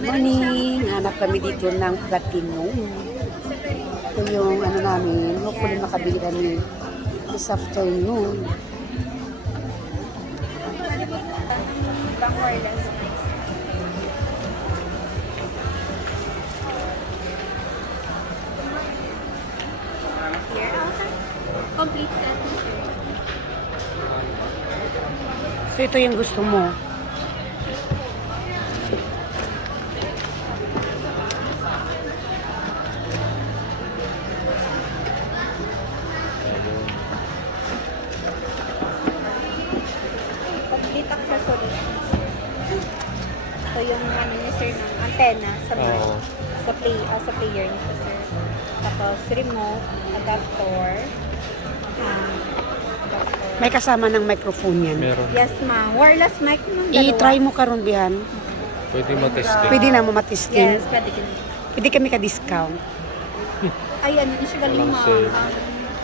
Morning! Hanap kami dito ng platinum. Ito yung ano namin. Hopefully makabili kami this afternoon. Bang wireless. Here, also complete set. So ito yung gusto mo. Complete accessories. Ito yung ano niya sir ng antenna sa mic. Oo. Sa player niya sir. Tapos remote, adapter. Adapter. May kasama ng microphone yan. Meron. Yes ma'am. Wireless mic naman dalawa. I-try mo karon bihan. Pwede matesting. Pwede na mo matisting. Yes, pwede din. Pwede kami ka-discount. Ay, ano na siya galing Walang ma'am. sale.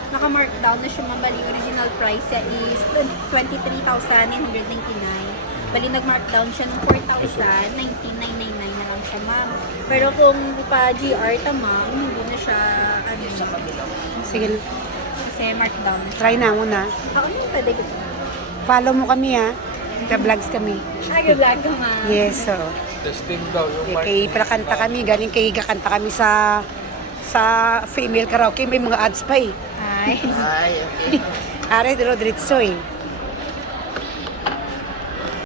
Naka-markdown na siya ma'am. Bali, original price niya is 23,999. Bali, nag-markdown siya ng 4,000, 19,999 na lang siya ma'am. Pero kung pa-GR ta ma'am, hindi na siya, ano, Sige na. kasi markdown na siya. Try na muna. Ako naman pwede ko. Follow mo kami ha. Ka-vlogs kami. Nag-vlog ka ma'am. Yes, so. Testing daw yung mic. Kay prakanta kami. Galing kay gakanta kami sa female karaoke. May mga ads pa eh. Ay. Are, diretso eh.